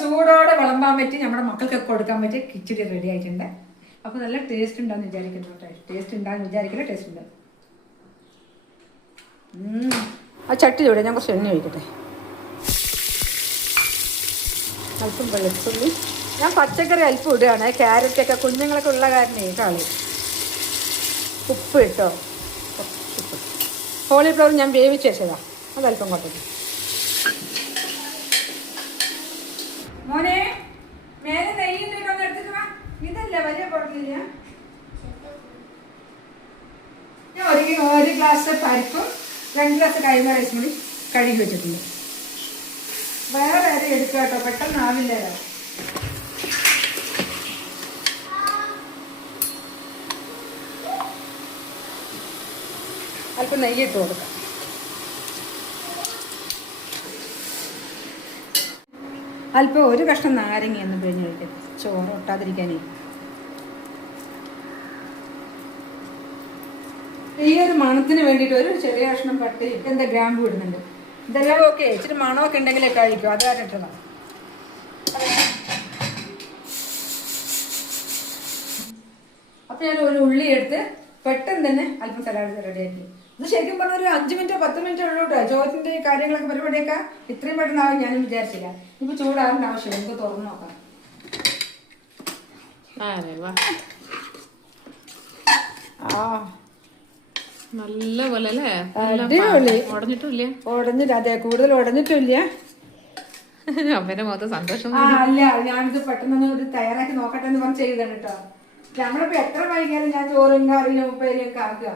ചൂടോടെ വിളമ്പാൻ പറ്റി നമ്മുടെ മക്കൾക്കൊക്കെ കൊടുക്കാൻ പറ്റിയ കിച്ചടി റെഡി ആയിട്ടുണ്ട്. അപ്പൊ നല്ല ടേസ്റ്റ് ഉണ്ടാന്ന് വിചാരിക്കുന്നു കേട്ടോ. ടേസ്റ്റ് ഉണ്ടാന്ന് വിചാരിക്കില്ല, ടേസ്റ്റ് ഉണ്ട്. ആ ചട്ടി ചൂടെ, ഞാൻ കുറച്ച് എണ്ണ ഒഴിക്കട്ടെ. അല്പം വെളുത്തുള്ളി, ഞാൻ പച്ചക്കറി അല്പം ഇടുകയാണ്. ക്യാരറ്റൊക്കെ കുഞ്ഞുങ്ങളൊക്കെ ഉള്ള കാരണേ കളി. ഉപ്പ് ഇട്ടോ, ഉപ്പ്. കോളിഫ്ലവർ ഞാൻ വേവിച്ച് വെച്ചതാ, അതല്പം കൊട്ടു. മോനെ മേലെ നെയ്യുണ്ടോ എടുത്തിട്ട് വാ. ഇതല്ല വലിയ കുഴപ്പമില്ല. ഞാൻ ഒരു ഗ്ലാസ് പരിപ്പും 2 ഗ്ലാസ് കൈമ റൈസും കൂടി കഴുകി വെച്ചിട്ടുണ്ട്. വേറെ അരി എടുക്കുക കേട്ടോ, പെട്ടെന്ന് ആവില്ലല്ലോ. അല്പം നെയ്യിട്ട് കൊടുക്കാം. അല്പം ഒരു കഷ്ണം നാരങ്ങ ഒന്ന് പിഴിഞ്ഞ് കഴിക്കട്ടെ, ചോറ് ഒട്ടാതിരിക്കാനേ. ഈ ഒരു മണത്തിന് വേണ്ടിയിട്ട് ഒരു ചെറിയ കഷ്ണം പട്ടി എന്താ ഗ്രാമ്പു ഇടുന്നുണ്ട്. ഇതെല്ലാം ഓക്കെ, ഇച്ചിരി മണമൊക്കെ ഉണ്ടെങ്കിലേ കഴിക്കും, അതാണ് ഇട്ടതാണ്. അപ്പൊ ഞാൻ ഒരു ഉള്ളി എടുത്ത് പെട്ടെന്ന് തന്നെ അല്പം സലാഡ് റെഡിയാക്കി. ഇത് ശരിക്കും പറഞ്ഞ ഒരു 5 മിനിറ്റോ 10 മിനിറ്റോ ഉള്ളൂ കേട്ടോ. ചോറിന്റെ കാര്യങ്ങളൊക്കെ പരിപാടിയൊക്കെ ഇത്രയും പെട്ടെന്നാവും ഞാനും വിചാരിച്ചില്ല. ഇപ്പൊ ചൂടാറിന്റെ ആവശ്യം, നമുക്ക് തുറന്നു നോക്കാം. നല്ല പോലെ അല്ലേ? ഉടഞ്ഞിട്ട്, അതെ, കൂടുതൽ ഉടഞ്ഞിട്ടില്ല. അമ്മേന്റെ മുഖത്ത് സന്തോഷം. അല്ല, ഞാനിത് പെട്ടെന്ന് ഒരു തയ്യാറാക്കി നോക്കട്ടെ എന്ന് പറഞ്ഞ് ചെയ്താണ് കേട്ടോ. നമ്മളിപ്പോ എത്ര വൈകിയാലും ഞാൻ ചോറും കറിയും ഉപ്പേരിയും ഒക്കെ ആക്കുക.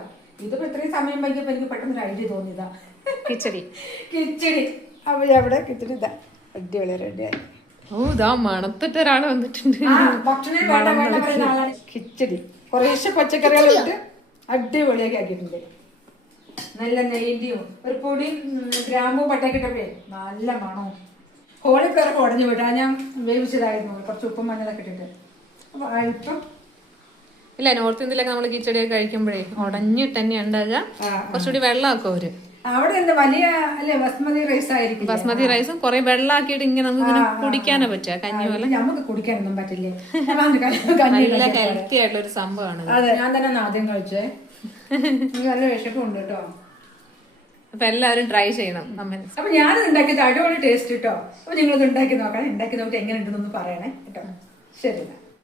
ഇതിപ്പോ ഇത്രയും സമയം വൈകിയപ്പോ എനിക്ക് പെട്ടെന്ന് ഐഡിയ തോന്നിയതാ. കിച്ചടി അപ്പൊ അവിടെ കിച്ചടി ഇതാ അടിപൊളി റെഡിയായി. മണത്തിട്ട് ഒരാള് വന്നിട്ടുണ്ട്. കിച്ചടി കുറേശ്ശെ പച്ചക്കറികളിട്ട് അടിപൊളിയാക്കി ആക്കിയിട്ടുണ്ട്. നല്ല നെയ്ന്റെയും ഒരു പൊടി ഗ്രാമ്പൂ പട്ടയൊക്കെ ഇട്ടപ്പോഴേ നല്ല മണവും. കോളിഫ്ലവറൊക്കെ ഉടഞ്ഞു വിട്ടാ ഞാൻ വേവിച്ചതായിരുന്നു, കുറച്ച് ഉപ്പും മഞ്ഞളൊക്കെ ഇട്ടിട്ട്. അപ്പൊ അല്പം ഇല്ല, നോർത്ത് ഇന്ത്യയിലൊക്കെ നമ്മള് കിച്ചടിയൊക്കെ കഴിക്കുമ്പോഴേ ഉടഞ്ഞിട്ട് തന്നെ ഉണ്ടാകുക. കുറച്ചുകൂടി വെള്ളമാക്കും അവര്. അവിടെ എന്താ വലിയ അല്ലെ ബസ്മതി റൈസ് ആയിരിക്കും. ബസ്മതി റൈസും കുറെ വെള്ളമാക്കിയിട്ട് ഇങ്ങനെ നമുക്ക് കുടിക്കാനേ പറ്റുക, കഞ്ഞി പോലെ. നമുക്ക് കുടിക്കാനൊന്നും പറ്റില്ലേ. നല്ല ഹെൽത്തി ആയിട്ടുള്ള ഒരു സംഭവമാണ്. അതെ, ഞാൻ തന്നെ ആദ്യം കഴിച്ചേ. നല്ല വിശപ്പുണ്ട് കേട്ടോ. അപ്പൊ എല്ലാവരും ട്രൈ ചെയ്യണം. അപ്പൊ ഞാനത് ഉണ്ടാക്കിയത് അടിപൊളി ടേസ്റ്റ് കേട്ടോ. അപ്പൊ നിങ്ങളത് ഉണ്ടാക്കി നോക്കണം. ഉണ്ടാക്കി നോക്കിയിട്ട് എങ്ങനെ ഉണ്ടെന്നൊന്ന് പറയണേ കേട്ടോ. ശരി.